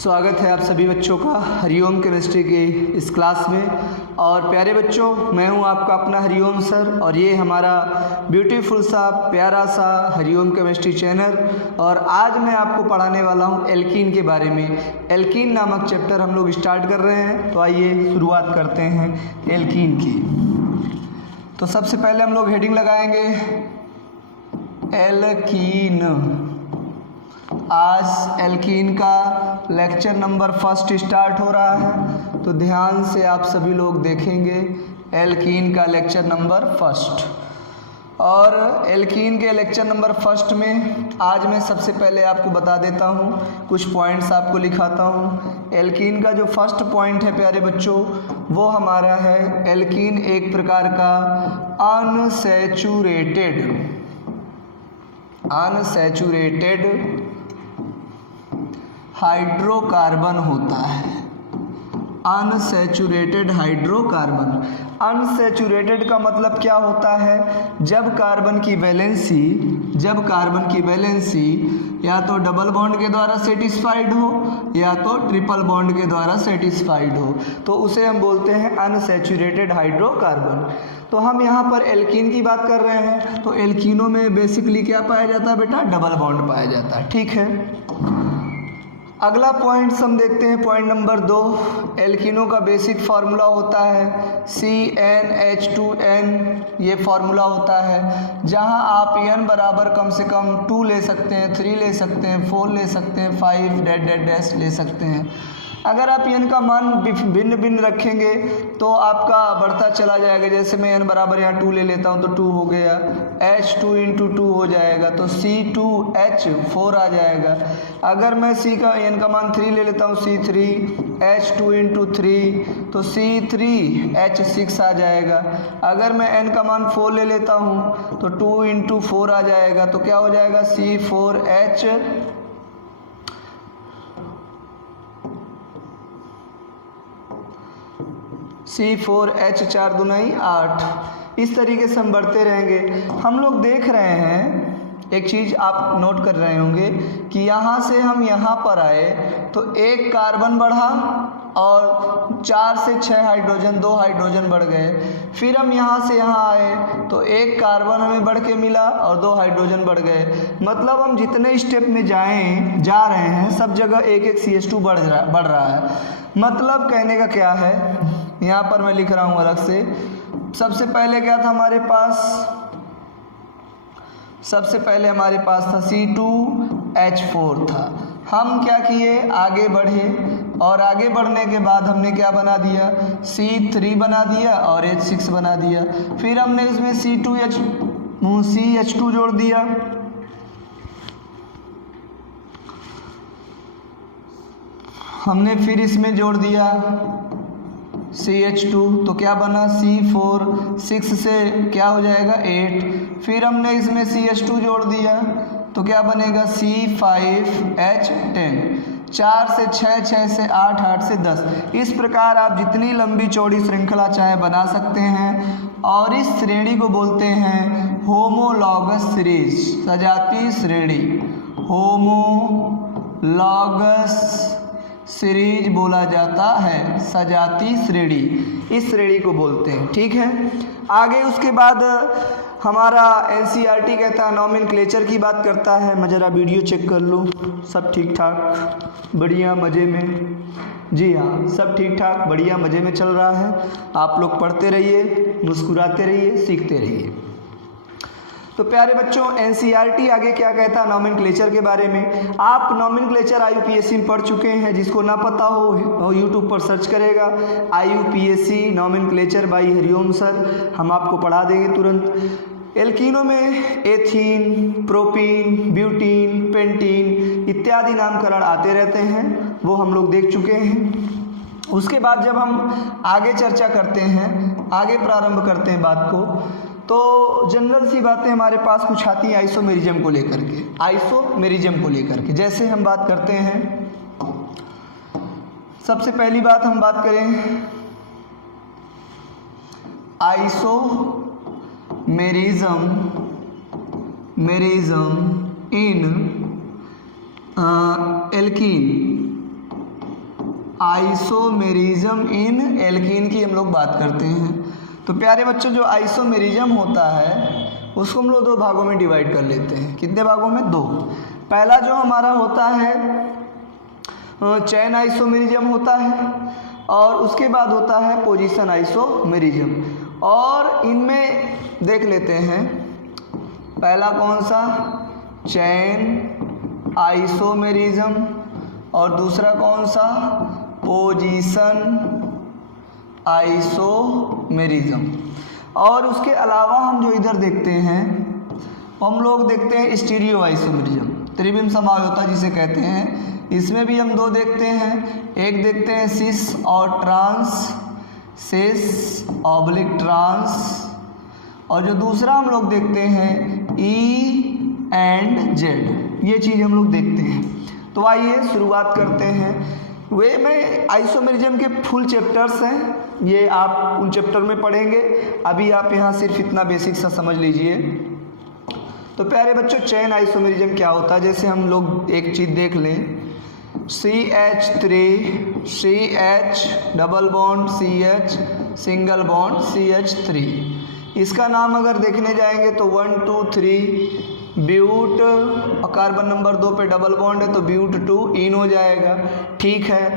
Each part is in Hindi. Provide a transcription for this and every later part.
स्वागत है आप सभी बच्चों का हरिओम केमिस्ट्री के इस क्लास में। और प्यारे बच्चों, मैं हूं आपका अपना हरिओम सर और ये हमारा ब्यूटीफुल सा प्यारा सा हरिओम केमिस्ट्री चैनल। और आज मैं आपको पढ़ाने वाला हूं एल्कीन के बारे में। एल्कीन नामक चैप्टर हम लोग स्टार्ट कर रहे हैं, तो आइए शुरुआत करते हैं एल्कीन की। तो सबसे पहले हम लोग हेडिंग लगाएंगे एल्कीन। आज एल्कीन का लेक्चर नंबर 1 स्टार्ट हो रहा है, तो ध्यान से आप सभी लोग देखेंगे एल्कीन का लेक्चर नंबर 1। और एल्कीन के लेक्चर नंबर 1 में आज मैं सबसे पहले आपको बता देता हूँ, कुछ पॉइंट्स आपको लिखाता हूँ। एल्कीन का जो फर्स्ट पॉइंट है प्यारे बच्चों, वो हमारा है एल्कीन एक प्रकार का अनसैचुरेटेड हाइड्रोकार्बन होता है। Unsaturated hydrocarbon. अनसैचुरेटेड का मतलब क्या होता है? जब कार्बन की वैलेंसी या तो डबल बॉन्ड के द्वारा सेटिस्फाइड हो या तो ट्रिपल बॉन्ड के द्वारा सेटिस्फाइड हो, तो उसे हम बोलते हैं अनसैचुरेटेड हाइड्रोकार्बन। तो हम यहाँ पर एल्कीन की बात कर रहे हैं, तो एल्कीनों में बेसिकली क्या पाया जाता है बेटा? डबल बॉन्ड पाया जाता है। ठीक है, अगला पॉइंट हम देखते हैं, पॉइंट नंबर 2। एल्कीनों का बेसिक फार्मूला होता है CnH2n। ये फार्मूला होता है जहां आप n बराबर कम से कम 2 ले सकते हैं, 3 ले सकते हैं, 4 ले सकते हैं, 5 डैश ले सकते हैं। अगर आप n का मान भिन्न भिन्न रखेंगे तो आपका बढ़ता चला जाएगा। जैसे मैं n बराबर यहाँ 2 ले लेता हूँ तो 2 हो गया, H2 × 2 हो जाएगा, तो C2H4 आ जाएगा। अगर मैं n का मान 3 ले लेता हूँ, C3H2 × 3 तो C3H6 आ जाएगा। अगर मैं n का मान 4 ले लेता हूँ तो 2 × 4 आ जाएगा, तो क्या हो जाएगा? C4H4 दूनी 8। इस तरीके से हम बढ़ते रहेंगे। हम लोग देख रहे हैं, एक चीज़ आप नोट कर रहे होंगे कि यहाँ से हम यहाँ पर आए तो एक कार्बन बढ़ा और 4 से 6 हाइड्रोजन, 2 हाइड्रोजन बढ़ गए। फिर हम यहाँ से यहाँ आए तो एक कार्बन हमें बढ़ के मिला और 2 हाइड्रोजन बढ़ गए। मतलब हम जितने स्टेप में जा रहे हैं सब जगह एक CH2 बढ़ रहा है। मतलब कहने का क्या है, यहाँ पर मैं लिख रहा हूँ अलग से। सबसे पहले क्या था हमारे पास? सबसे पहले हमारे पास था C2H4 था। हम क्या किए? आगे बढ़े और आगे बढ़ने के बाद हमने क्या बना दिया? C3 बना दिया और H6 बना दिया। फिर हमने इसमें CH2 जोड़ दिया। हमने फिर इसमें जोड़ दिया CH2, तो क्या बना? C4, 6 से क्या हो जाएगा? 8। फिर हमने इसमें CH2 जोड़ दिया तो क्या बनेगा? C5H10। 4 से 6, 6 से 8, 8 से 10। इस प्रकार आप जितनी लंबी चौड़ी श्रृंखला चाहे बना सकते हैं। और इस श्रेणी को बोलते हैं होमोलॉगस सीरीज, सजातीय श्रेणी। होमोलॉगस सीरीज बोला जाता है, सजातीय श्रेणी, इस श्रेणी को बोलते हैं। ठीक है, आगे उसके बाद हमारा NCERT कहता है नॉमेनक्लेचर की बात करता है। मैं ज़रा वीडियो चेक कर लूँ, सब ठीक ठाक, बढ़िया, मज़े में? जी हाँ, सब ठीक ठाक, बढ़िया, मज़े में चल रहा है। आप लोग पढ़ते रहिए, मुस्कुराते रहिए, सीखते रहिए। तो प्यारे बच्चों, NCERT आगे क्या कहता है नॉमेनक्लेचर के बारे में। आप नॉमेनक्लेचर IUPAC में पढ़ चुके हैं, जिसको ना पता हो यूट्यूब पर सर्च करेगा IUPAC nomenclature by Hariom sir, हम आपको पढ़ा देंगे तुरंत। एल्कीनों में एथीन, प्रोपीन, ब्यूटीन, पेंटीन इत्यादि नामकरण आते रहते हैं, वो हम लोग देख चुके हैं। उसके बाद जब हम आगे चर्चा करते हैं, आगे प्रारंभ करते हैं बात को, तो जनरल सी बातें हमारे पास कुछ आती हैं आइसोमेरिज्म को लेकर के। जैसे हम बात करते हैं, सबसे पहली बात हम बात करें isomerism in alkene. Isomerism in alkene की हम लोग बात करते हैं। तो प्यारे बच्चों, जो आइसोमेरिज्म होता है उसको हम लोग दो भागों में डिवाइड कर लेते हैं। कितने भागों में? दो। पहला जो हमारा होता है चेन आइसोमेरिज्म होता है, और उसके बाद होता है पोजीशन आइसोमेरिज्म। और इनमें देख लेते हैं, पहला कौन सा? चेन आइसोमेरिज्म, और दूसरा कौन सा? Position isomerism. और उसके अलावा हम जो इधर देखते हैं हम लोग देखते हैं स्टीरियो आइसोमेरिज्म, त्रिविम समझौता जिसे कहते हैं। इसमें भी हम दो देखते हैं, एक देखते हैं सिस और ट्रांस, सिस ऑब्लिक ट्रांस, और जो दूसरा हम लोग देखते हैं ई एंड जेड। ये चीज़ हम लोग देखते हैं। तो आइए शुरुआत करते हैं। वे में आइसोमेरिज्म के फुल चैप्टर्स हैं, ये आप उन चैप्टर में पढ़ेंगे। अभी आप यहाँ सिर्फ इतना बेसिक सा समझ लीजिए। तो प्यारे बच्चों, चेन आइसोमेरिज्म क्या होता है? जैसे हम लोग एक चीज़ देख लें, CH3 CH double bond CH single bond CH3। इसका नाम अगर देखने जाएंगे तो 1 2 3 ब्यूट, और कार्बन नंबर 2 पे डबल बॉन्ड है तो ब्यूट 2 इन हो जाएगा। ठीक है,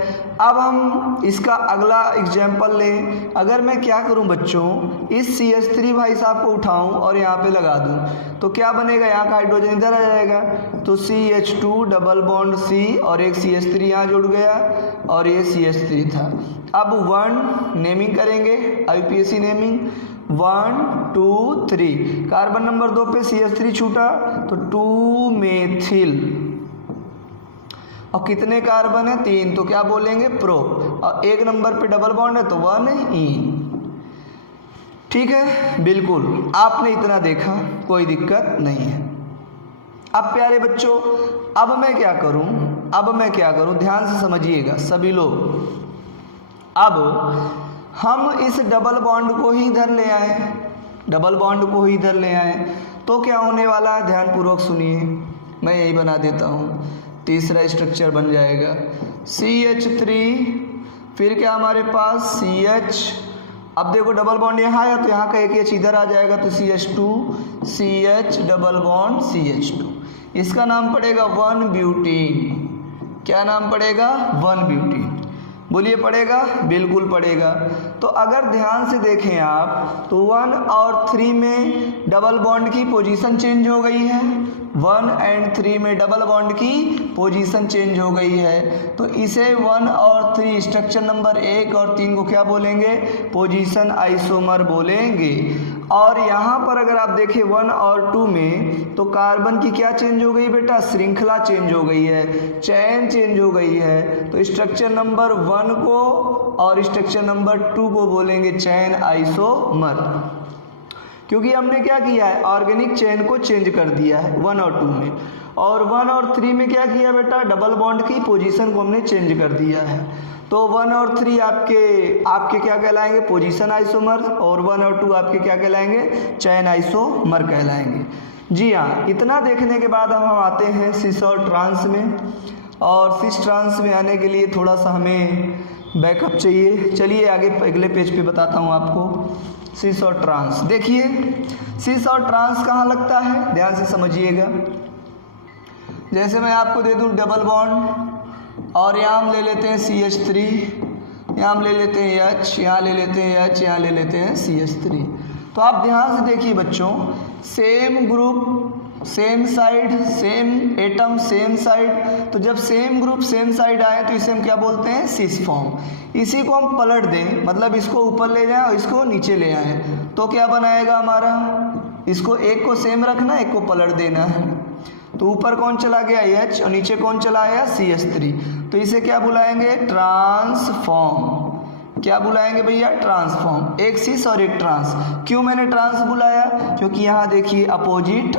अब हम इसका अगला एग्जाम्पल लें। अगर मैं क्या करूं बच्चों, इस CH3 भाई साहब को उठाऊं और यहाँ पे लगा दूं तो क्या बनेगा? यहाँ का हाइड्रोजन इधर आ जाएगा, तो CH2 डबल बॉन्ड C और एक CH3 यहाँ जुड़ गया, और ये CH3 था। अब 1 नेमिंग करेंगे, IUPAC नेमिंग 1 2 3। कार्बन नंबर 2 पे CH3 छूटा तो 2 मेथिल, और कितने कार्बन है? 3, तो क्या बोलेंगे? प्रो। और एक नंबर पे डबल बॉन्ड है तो 1 इन। ठीक है, बिल्कुल आपने इतना देखा, कोई दिक्कत नहीं है। अब प्यारे बच्चों, अब मैं क्या करूं? ध्यान से समझिएगा सभी लोग। अब हम इस डबल बॉन्ड को ही इधर ले आए, तो क्या होने वाला है? ध्यानपूर्वक सुनिए, मैं यही बना देता हूँ। तीसरा स्ट्रक्चर बन जाएगा CH3, फिर क्या हमारे पास CH। अब देखो डबल बॉन्ड यहाँ है तो यहाँ का एक H इधर आ जाएगा, तो CH2 CH double bond CH2। इसका नाम पड़ेगा 1 ब्यूटीन। क्या नाम पड़ेगा? 1 ब्यूटीन। बोलिए, पड़ेगा? बिल्कुल पड़ेगा। तो अगर ध्यान से देखें आप तो 1 और 3 में डबल बॉन्ड की पोजीशन चेंज हो गई है। 1 और 3 में डबल बॉन्ड की पोजीशन चेंज हो गई है, तो इसे 1 और 3 स्ट्रक्चर नंबर 1 और 3 को क्या बोलेंगे? पोजीशन आइसोमर बोलेंगे। और यहाँ पर अगर आप देखें 1 और 2 में तो कार्बन की क्या चेंज हो गई बेटा? श्रृंखला चेंज हो गई है, चेन चेंज हो गई है। तो स्ट्रक्चर नंबर 1 को और स्ट्रक्चर नंबर 2 को बोलेंगे चेन आइसोमर, क्योंकि हमने क्या किया है? ऑर्गेनिक चेन को चेंज कर दिया है 1 और 2 में। और 1 और 3 में क्या किया बेटा? डबल बॉन्ड की पोजीशन को हमने चेंज कर दिया है। तो 1 और 3 आपके क्या कहलाएंगे? पोजीशन आइसोमर, और 1 और 2 आपके क्या कहलाएंगे? चेन आइसोमर कहलाएंगे। जी हाँ, इतना देखने के बाद हम आते हैं सिस और ट्रांस में। और सिस ट्रांस में आने के लिए थोड़ा सा हमें बैकअप चाहिए। चलिए आगे अगले पेज पे बताता हूँ आपको। सिस और ट्रांस देखिए, सिस और ट्रांस कहाँ लगता है? ध्यान से समझिएगा। जैसे मैं आपको दे दूँ डबल बॉन्ड, और यहाँ हम ले लेते हैं CH3, यहाँ हम ले लेते हैं H, यहाँ ले लेते हैं H, यहाँ ले लेते हैं CH3। तो आप ध्यान से देखिए बच्चों, same group same side, same atom same side. तो जब सेम ग्रुप सेम साइड आए तो इसे हम क्या बोलते हैं? Cis form. इसी को हम पलट दें, मतलब इसको ऊपर ले जाएं और इसको नीचे ले आए, तो क्या बनाएगा हमारा? इसको एक को सेम रखना, एक को पलट देना है। तो ऊपर कौन चला गया? H, और नीचे कौन चला आया? CH3। तो इसे क्या बुलाएंगे? ट्रांसफॉर्म। क्या बुलाएंगे भैया? ट्रांसफॉर्म। एक सिस और एक ट्रांस। क्यों मैंने ट्रांस बुलाया? क्योंकि यहाँ देखिए opposite,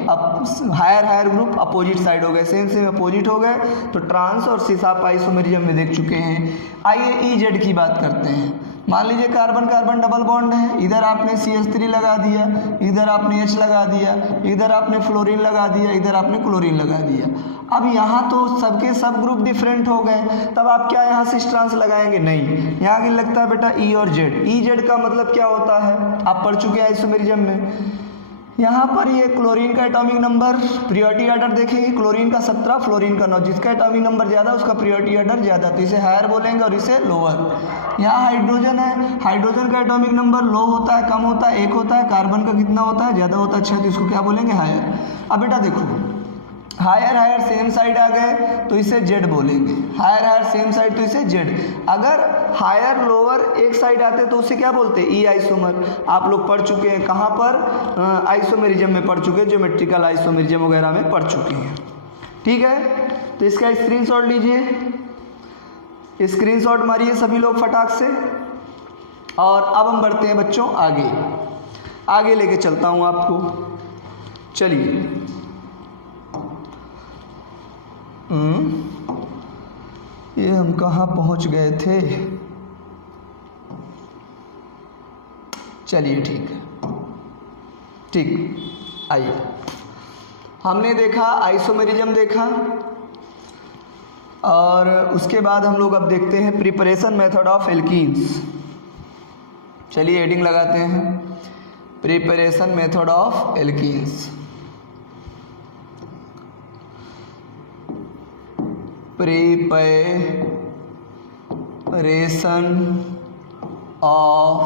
higher group opposite side हो गए, सेम अपोजिट हो गए, तो ट्रांस और सिस आप आइसोमेरिज्म में देख चुके हैं। आइए EZ की बात करते हैं। मान लीजिए कार्बन कार्बन डबल बॉन्ड है, इधर आपने CH3 लगा दिया, इधर आपने H लगा दिया, इधर आपने फ्लोरीन लगा दिया, इधर आपने क्लोरीन लगा दिया। अब यहाँ तो सबके सब ग्रुप डिफरेंट हो गए, तब आप क्या यहाँ सिस ट्रांस लगाएंगे? नहीं, यहाँ की लगता है बेटा E और Z। EZ का मतलब क्या होता है, आप पढ़ चुके हैं आइसोमेरिज्म में। यहाँ पर ये क्लोरीन का एटॉमिक नंबर प्रियोरिटी ऑर्डर देखेंगे, क्लोरीन का 17, फ्लोरीन का 9, जिसका एटॉमिक नंबर ज़्यादा उसका प्रियोरिटी ऑर्डर ज़्यादा, तो इसे हायर बोलेंगे और इसे लोअर। यहाँ हाइड्रोजन है, हाइड्रोजन का एटॉमिक नंबर लो होता है, कम होता है, 1 होता है। कार्बन का कितना होता है? ज़्यादा होता है, 6, तो इसको क्या बोलेंगे? हायर। अब बेटा देखो, हायर हायर सेम साइड आ गए तो इसे जेड बोलेंगे, हायर हायर सेम साइड तो इसे जेड। अगर हायर लोअर एक साइड आते तो उसे क्या बोलते हैं? ई आइसोमर। आप लोग पढ़ चुके हैं कहाँ पर? आइसोमेरिज्म में पढ़ चुके हैं, ज्योमेट्रिकल आइसोमेरिज्म वगैरह में पढ़ चुके हैं। ठीक है, तो इसका स्क्रीनशॉट लीजिए, स्क्रीनशॉट मारिए सभी लोग फटाक से। और अब हम बढ़ते हैं बच्चों आगे, आगे लेके चलता हूँ आपको। चलिए, ये हम कहाँ पहुँच गए थे? चलिए ठीक है, ठीक, आइए। हमने देखा आइसोमेरिज्म देखा, और उसके बाद हम लोग अब देखते हैं प्रिपरेशन मेथड ऑफ एल्कीन्स। चलिए हेडिंग लगाते हैं, preparation method of alkenes. Preparation of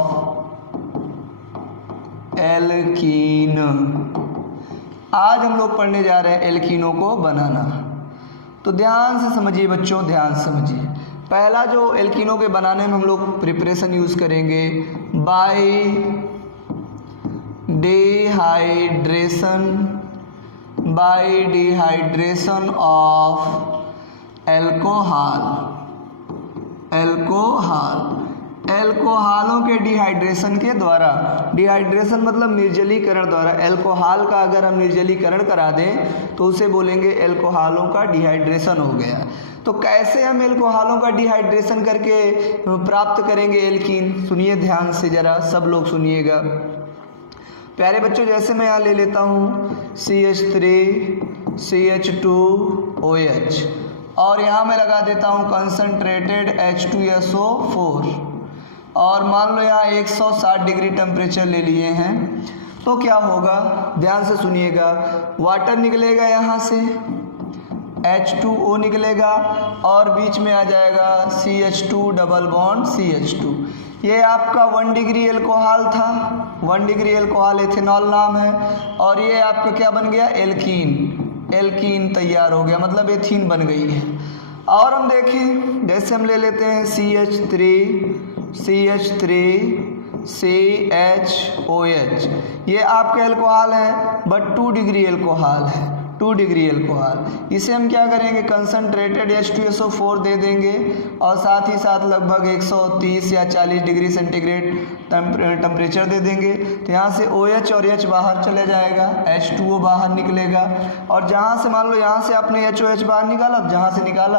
alkene. आज हम लोग पढ़ने जा रहे हैं एल्कीनों को बनाना। तो ध्यान से समझिए बच्चों, ध्यान से समझिए। पहला जो एल्कीनों के बनाने में हम लोग प्रिपरेशन यूज़ करेंगे, बाय डिहाइड्रेशन ऑफ एल्कोहलों के डिहाइड्रेशन के द्वारा। डिहाइड्रेशन मतलब निर्जलीकरण द्वारा। एल्कोहल का अगर हम निर्जलीकरण करा दें तो उसे बोलेंगे एल्कोहलों का डिहाइड्रेशन हो गया। तो कैसे हम एल्कोहलों का डिहाइड्रेशन करके प्राप्त करेंगे एल्कीन? सुनिए ध्यान से, ज़रा सब लोग सुनिएगा प्यारे बच्चों। जैसे मैं यहाँ ले लेता हूँ CH3 CH2OH, और यहाँ मैं लगा देता हूँ कंसनट्रेटेड H2SO4, और मान लो यहाँ 160 डिग्री टेम्परेचर ले लिए हैं, तो क्या होगा? ध्यान से सुनिएगा। वाटर निकलेगा यहाँ से, H2O निकलेगा, और बीच में आ जाएगा CH2 डबल बॉन्ड CH2। ये आपका 1 डिग्री एल्कोहल था, 1 डिग्री एल्कोहल एथेनॉल नाम है, और ये आपका क्या बन गया? एल्कीन। एल्कीन तैयार हो गया, मतलब एथीन बन गई है। और हम देखें, जैसे हम ले लेते हैं CH3CH3CHOH, ये आपका एल्कोहल है, बट 2 डिग्री एल्कोहल है, 2 डिग्री एल्कोहल। इसे हम क्या करेंगे? कंसनट्रेटेड H2SO4 दे देंगे, और साथ ही साथ लगभग 130 या 40 डिग्री सेंटीग्रेड टेम्परेचर दे देंगे। तो यहाँ से OH और H बाहर चले जाएगा, H2O बाहर निकलेगा, और जहाँ से मान लो यहाँ से आपने HOH बाहर निकाला, जहाँ से निकाला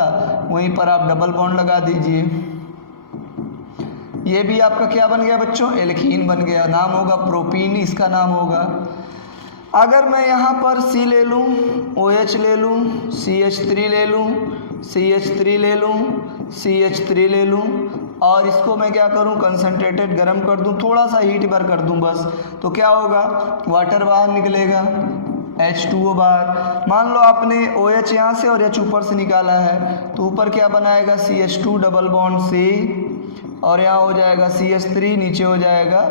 वहीं पर आप डबल बॉन्ड लगा दीजिए। ये भी आपका क्या बन गया बच्चों? एल्कीन बन गया। नाम होगा प्रोपीन, इसका नाम होगा। अगर मैं यहाँ पर C ले लूँ, OH ले लूँ, CH3 ले लूँ, CH3 ले लूँ, CH3 ले लूँ, और इसको मैं क्या करूँ? कंसनट्रेटेड गर्म कर दूँ, थोड़ा सा हीट बार कर दूँ बस, तो क्या होगा? वाटर बाहर निकलेगा, H2O बाहर। मान लो आपने OH यहाँ से और H ऊपर से निकाला है, तो ऊपर क्या बनाएगा? CH2 डबल बॉन्ड C, और यहाँ हो जाएगा CH3, नीचे हो जाएगा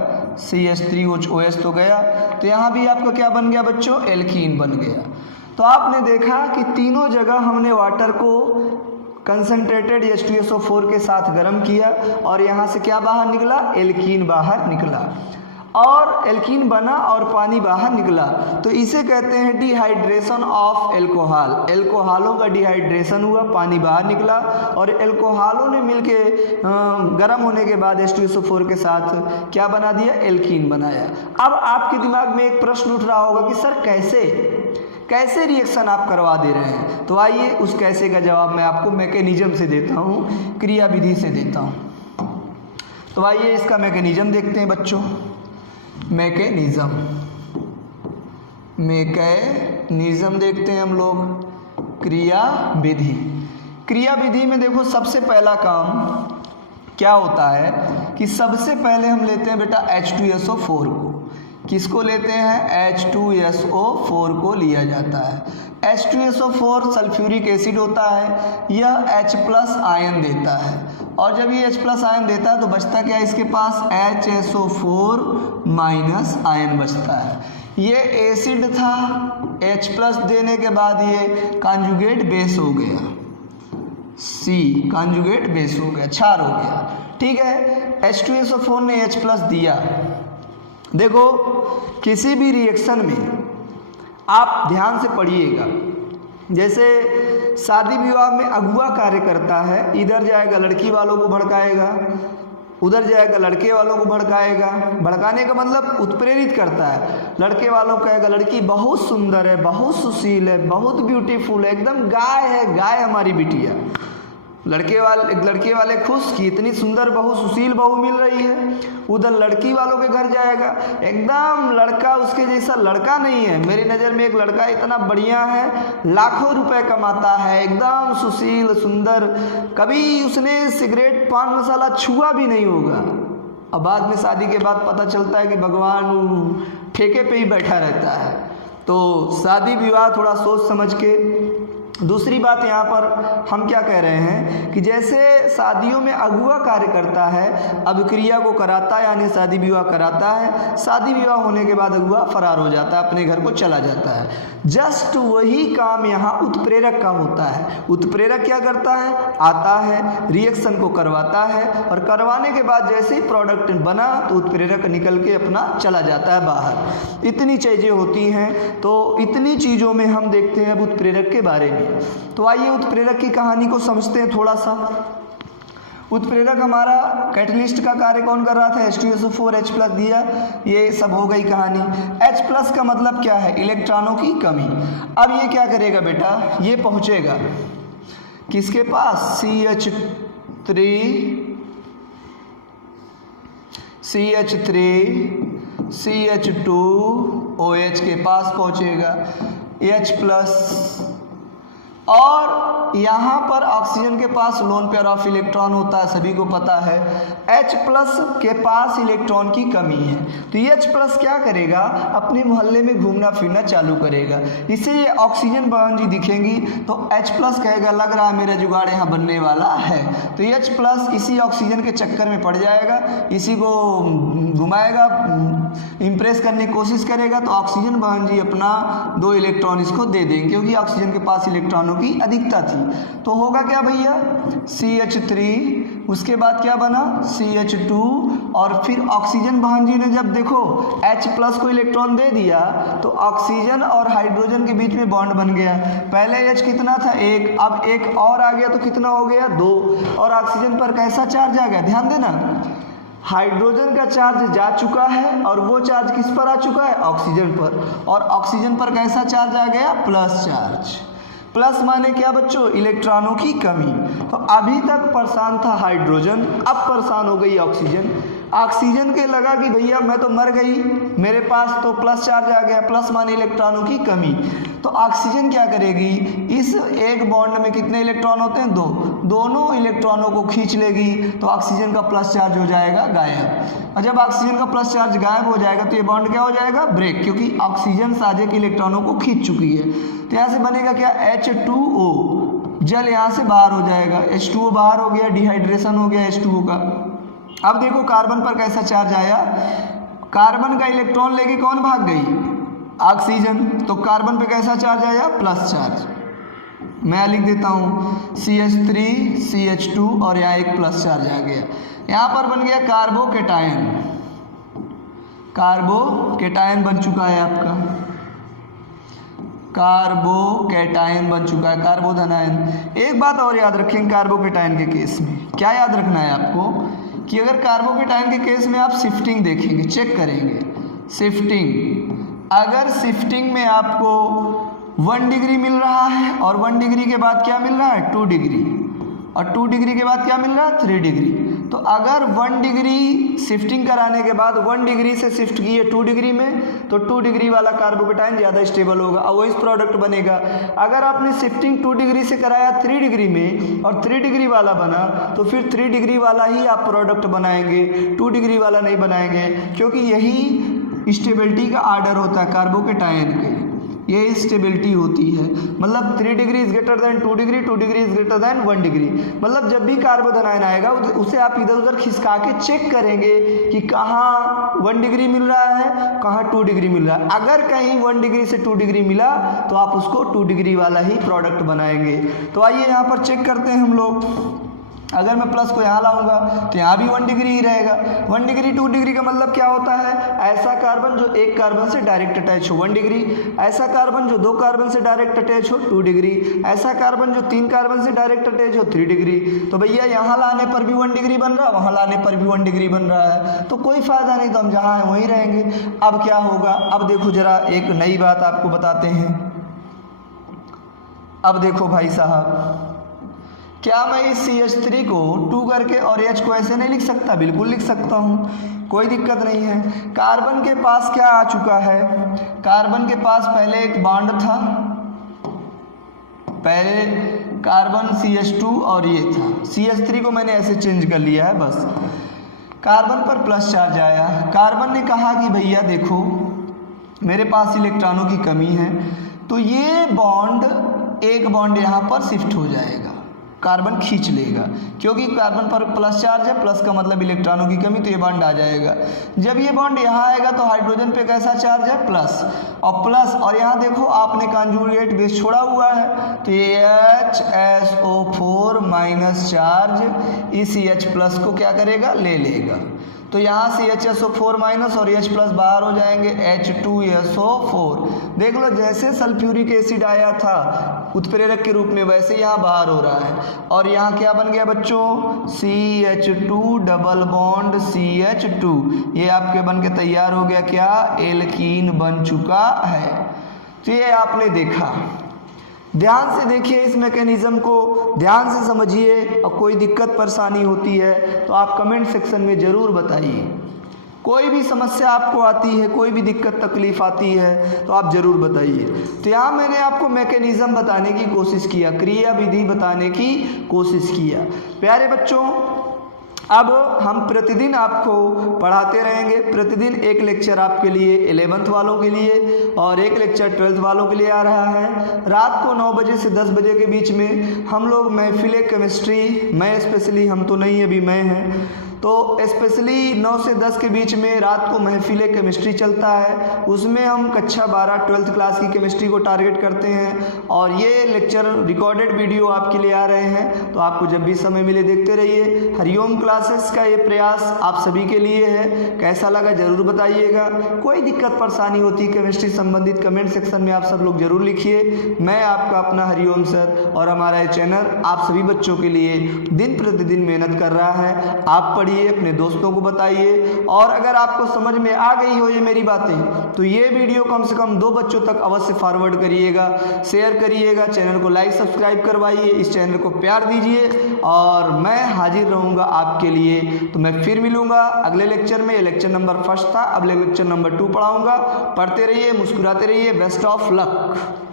CH3OH तो गया। तो यहाँ भी आपका क्या बन गया बच्चों? एल्कीन बन गया। तो आपने देखा कि तीनों जगह हमने वाटर को कंसनट्रेटेड H2SO4 के साथ गर्म किया, और यहाँ से क्या बाहर निकला? एल्कीन बाहर निकला, और एल्कीन बना और पानी बाहर निकला। तो इसे कहते हैं डिहाइड्रेशन ऑफ एल्कोहल। एल्कोहलों का डिहाइड्रेशन हुआ, पानी बाहर निकला, और एल्कोहलों ने मिलके गर्म होने के बाद H2SO4 के साथ क्या बना दिया? एल्कीन बनाया। अब आपके दिमाग में एक प्रश्न उठ रहा होगा कि सर कैसे रिएक्शन आप करवा दे रहे हैं? तो आइए उस कैसे का जवाब मैं आपको मैकेनिज्म से देता हूँ, क्रिया विधि से देता हूँ। तो आइए इसका मैकेनिज्म देखते हैं बच्चों। मैकेनिज्म देखते हैं हम लोग। क्रिया विधि में देखो सबसे पहला काम क्या होता है कि सबसे पहले हम लेते हैं बेटा H2SO4 को। किसको लेते हैं? H2SO4 को लिया जाता है। H2SO4 सल्फ्यूरिक एसिड होता है, यह H+ आयन देता है, और जब ये H+ आयन देता है तो बचता क्या है इसके पास? HSO4- आयन बचता है। ये एसिड था, H+ देने के बाद ये कॉन्जुगेट बेस हो गया, C कॉन्जुगेट बेस हो गया, क्षार हो गया। ठीक है, H2SO4 ने H+ दिया। देखो किसी भी रिएक्शन में आप ध्यान से पढ़िएगा, जैसे शादी विवाह में अगुआ कार्य करता है, इधर जाएगा लड़की वालों को भड़काएगा, उधर जाएगा लड़के वालों को भड़काएगा। भड़काने का मतलब उत्प्रेरित करता है। लड़के वालों को कहेगा लड़की बहुत सुंदर है, बहुत सुशील है, बहुत ब्यूटीफुल है, एकदम गाय है, गाय हमारी बिटिया। लड़के वाले खुश कि इतनी सुंदर बहू, सुशील बहू मिल रही है। उधर लड़की वालों के घर जाएगा, एकदम लड़का उसके जैसा लड़का नहीं है, मेरी नज़र में एक लड़का इतना बढ़िया है, लाखों रुपए कमाता है, एकदम सुशील सुंदर, कभी उसने सिगरेट पान मसाला छुआ भी नहीं होगा। अब बाद में शादी के बाद पता चलता है कि भगवान ठेके पे ही बैठा रहता है। तो शादी विवाह थोड़ा सोच समझ के। दूसरी बात यहाँ पर हम क्या कह रहे हैं कि जैसे शादियों में अगुआ कार्य करता है, अब क्रिया को कराता है यानी शादी विवाह कराता है, शादी विवाह होने के बाद अगुआ फरार हो जाता है, अपने घर को चला जाता है। जस्ट वही काम यहाँ उत्प्रेरक का होता है। उत्प्रेरक क्या करता है? आता है, रिएक्शन को करवाता है, और करवाने के बाद जैसे ही प्रोडक्ट बना तो उत्प्रेरक निकल के अपना चला जाता है बाहर। इतनी चीज़ें होती हैं, तो इतनी चीज़ों में हम देखते हैं अब उत्प्रेरक के बारे में। तो आइए उत्प्रेरक की कहानी को समझते हैं थोड़ा सा। उत्प्रेरक हमारा कैटलिस्ट का कार्य कौन कर रहा था? H2SO4 H+ दिया, ये सब हो गई कहानी। H+ का मतलब क्या है? इलेक्ट्रॉनों की कमी। अब ये क्या करेगा बेटा? ये पहुंचेगा किसके पास? CH3CH2OH के पास पहुंचेगा, H+, और यहाँ पर ऑक्सीजन के पास लोन पेयर ऑफ इलेक्ट्रॉन होता है, सभी को पता है। H+ के पास इलेक्ट्रॉन की कमी है, तो H+ क्या करेगा? अपने मोहल्ले में घूमना फिरना चालू करेगा। इसे ये ऑक्सीजन बहन जी दिखेंगी तो H+ कहेगा लग रहा है मेरा जुगाड़ यहाँ बनने वाला है, तो H+ इसी ऑक्सीजन के चक्कर में पड़ जाएगा, इसी को घुमाएगा, इम्प्रेस करने की कोशिश करेगा, तो ऑक्सीजन बहन जी अपना 2 इलेक्ट्रॉन इसको दे देंगे, क्योंकि ऑक्सीजन के पास इलेक्ट्रॉनों की अधिकता थी। तो होगा क्या भैया? CH3, उसके बाद क्या बना? CH2, और फिर ऑक्सीजन बहन जी ने जब देखो H+ को इलेक्ट्रॉन दे दिया तो ऑक्सीजन और हाइड्रोजन के बीच में बॉन्ड बन गया। पहले H कितना था? 1, अब 1 और आ गया तो कितना हो गया? 2, और ऑक्सीजन पर कैसा चार्ज आ गया? ध्यान देना, हाइड्रोजन का चार्ज जा चुका है और वो चार्ज किस पर आ चुका है? ऑक्सीजन पर, और ऑक्सीजन पर कैसा चार्ज आ गया? Plus charge. प्लस माने क्या बच्चों? इलेक्ट्रॉनों की कमी। तो अभी तक परेशान था हाइड्रोजन, अब परेशान हो गई ऑक्सीजन। ऑक्सीजन के लगा कि भैया मैं तो मर गई, मेरे पास तो प्लस चार्ज आ गया, प्लस माने इलेक्ट्रॉनों की कमी। तो ऑक्सीजन क्या करेगी? इस एक बॉन्ड में कितने इलेक्ट्रॉन होते हैं? 2, दोनों इलेक्ट्रॉनों को खींच लेगी, तो ऑक्सीजन का प्लस चार्ज हो जाएगा गायब। और जब ऑक्सीजन का प्लस चार्ज गायब हो जाएगा तो ये बॉन्ड क्या हो जाएगा? ब्रेक, क्योंकि ऑक्सीजन साझे के इलेक्ट्रॉनों को खींच चुकी है। तो यहाँ से बनेगा क्या? H2O, जल यहाँ से बाहर हो जाएगा, H2O बाहर हो गया, डिहाइड्रेशन हो गया H2O का। अब देखो कार्बन पर कैसा चार्ज आया? कार्बन का इलेक्ट्रॉन लेके कौन भाग गई? ऑक्सीजन। तो कार्बन पे कैसा चार्ज आया? Plus charge. मैं लिख देता हूँ CH3 CH2 और यहाँ एक प्लस चार्ज आ गया। यहाँ पर बन गया कार्बोकेटायन। कार्बोकेटायन बन चुका है आपका, कार्बोकेटायन बन चुका है, कार्बोधनायन। एक बात और याद रखें कार्बोकेटायन के केस में, क्या याद रखना है आपको कि अगर कार्बोकेटायन के केस में आप शिफ्टिंग देखेंगे, चेक करेंगे, शिफ्टिंग, अगर शिफ्टिंग में आपको 1 डिग्री मिल रहा है और 1 डिग्री के बाद क्या मिल रहा है? 2 डिग्री, और 2 डिग्री के बाद क्या मिल रहा है? 3 डिग्री, तो अगर 1 डिग्री शिफ्टिंग कराने के बाद 1 डिग्री से शिफ्ट किए 2 डिग्री में, तो 2 डिग्री वाला कार्बोकेटाइन ज़्यादा स्टेबल होगा और वही प्रोडक्ट बनेगा। अगर आपने शिफ्टिंग 2 डिग्री से कराया 3 डिग्री में और 3 डिग्री वाला बना, तो फिर 3 डिग्री वाला ही आप प्रोडक्ट बनाएंगे, 2 डिग्री वाला नहीं बनाएंगे, क्योंकि यही स्टेबिलिटी का आर्डर होता है कार्बोकेटाइन के, ये स्टेबिलिटी होती है। मतलब 3 degree is greater than 2 degree, 2 degree is greater than 1 degree. मतलब जब भी कार्बोकेटाइन आएगा उसे आप इधर उधर खिसका के चेक करेंगे कि कहाँ 1 डिग्री मिल रहा है, कहाँ 2 डिग्री मिल रहा है। अगर कहीं 1 डिग्री से 2 डिग्री मिला तो आप उसको 2 डिग्री वाला ही प्रोडक्ट बनाएंगे। तो आइए यहाँ पर चेक करते हैं हम लोग। अगर मैं प्लस को यहाँ लाऊंगा तो यहाँ भी 1 डिग्री ही रहेगा। 1 डिग्री 2 डिग्री का मतलब क्या होता है, ऐसा कार्बन जो एक कार्बन से डायरेक्ट अटैच हो 1 डिग्री, ऐसा कार्बन जो 2 कार्बन से डायरेक्ट अटैच हो 2 डिग्री, ऐसा कार्बन जो 3 कार्बन से डायरेक्ट अटैच हो 3 डिग्री। तो भैया यहाँ लाने पर भी 1 डिग्री बन रहा है, वहाँ लाने पर भी 1 डिग्री बन रहा है, तो कोई फ़ायदा नहीं, तो हम जहाँ हैं वहीं रहेंगे। अब क्या होगा, अब देखो जरा एक नई बात आपको बताते हैं। अब देखो भाई साहब, क्या मैं इस CH3 को 2 करके और H को ऐसे नहीं लिख सकता? बिल्कुल लिख सकता हूँ, कोई दिक्कत नहीं है। कार्बन के पास क्या आ चुका है, कार्बन के पास पहले एक बॉन्ड था, पहले कार्बन CH2 और ये था, CH3 को मैंने ऐसे चेंज कर लिया है बस। कार्बन पर प्लस चार्ज आया, कार्बन ने कहा कि भैया देखो मेरे पास इलेक्ट्रॉनों की कमी है, तो ये बॉन्ड, एक बॉन्ड यहाँ पर शिफ्ट हो जाएगा, कार्बन खींच लेगा, क्योंकि कार्बन पर प्लस चार्ज है, प्लस का मतलब इलेक्ट्रॉनों की कमी, तो ये बॉन्ड आ जाएगा। जब ये बॉन्ड यहाँ आएगा तो हाइड्रोजन पे कैसा चार्ज है, प्लस, और प्लस, और यहाँ देखो आपने कॉन्जुगेट बेस छोड़ा हुआ है, तो ये HSO4 माइनस चार्ज इस H प्लस को क्या करेगा, ले लेगा। तो यहाँ से HSO4 माइनस और H प्लस बाहर हो जाएंगे, H2SO4। देख लो जैसे सल्फ्यूरिक एसिड आया था उत्प्रेरक के रूप में, वैसे यहाँ बाहर हो रहा है। और यहाँ क्या बन गया बच्चों, CH2 डबल बॉन्ड CH2, ये आपके बन के तैयार हो गया, क्या, एल्कीन बन चुका है। तो ये आपने देखा, ध्यान से देखिए इस मैकेनिज्म को, ध्यान से समझिए, और कोई दिक्कत परेशानी होती है तो आप कमेंट सेक्शन में ज़रूर बताइए। कोई भी समस्या आपको आती है, कोई भी दिक्कत तकलीफ आती है तो आप ज़रूर बताइए। तो यहाँ मैंने आपको मैकेनिज्म बताने की कोशिश किया, क्रिया विधि बताने की कोशिश किया। प्यारे बच्चों, अब हम प्रतिदिन आपको पढ़ाते रहेंगे, प्रतिदिन एक लेक्चर आपके लिए 11th वालों के लिए और एक लेक्चर 12th वालों के लिए आ रहा है। रात को 9 बजे से 10 बजे के बीच में हम लोग महफिल केमिस्ट्री, मैं स्पेशली, हम तो नहीं अभी मैं हैं, तो स्पेशली 9 से 10 के बीच में रात को महफिल केमिस्ट्री चलता है, उसमें हम कक्षा 12 12th क्लास की केमिस्ट्री को टारगेट करते हैं। और ये लेक्चर रिकॉर्डेड वीडियो आपके लिए आ रहे हैं, तो आपको जब भी समय मिले देखते रहिए। हरिओम क्लासेस का ये प्रयास आप सभी के लिए है, कैसा लगा ज़रूर बताइएगा। कोई दिक्कत परेशानी होती है केमिस्ट्री संबंधित, कमेंट सेक्शन में आप सब लोग ज़रूर लिखिए। मैं आपका अपना हरिओम सर, और हमारा ये चैनल आप सभी बच्चों के लिए दिन प्रतिदिन मेहनत कर रहा है। आप पढ़िए, अपने दोस्तों को बताइए, और अगर आपको समझ में आ गई हो ये मेरी बातें, तो ये वीडियो कम से कम 2 बच्चों तक अवश्य फॉरवर्ड करिएगा, शेयर करिएगा, चैनल को लाइक सब्सक्राइब करवाइए, इस चैनल को प्यार दीजिए, और मैं हाजिर रहूँगा आपके लिए। तो मैं फिर मिलूँगा अगले लेक्चर में। ये लेक्चर नंबर 1 था, अब लेक्चर नंबर 2 पढ़ाऊँगा। पढ़ते रहिए, मुस्कुराते रहिए, बेस्ट ऑफ लक।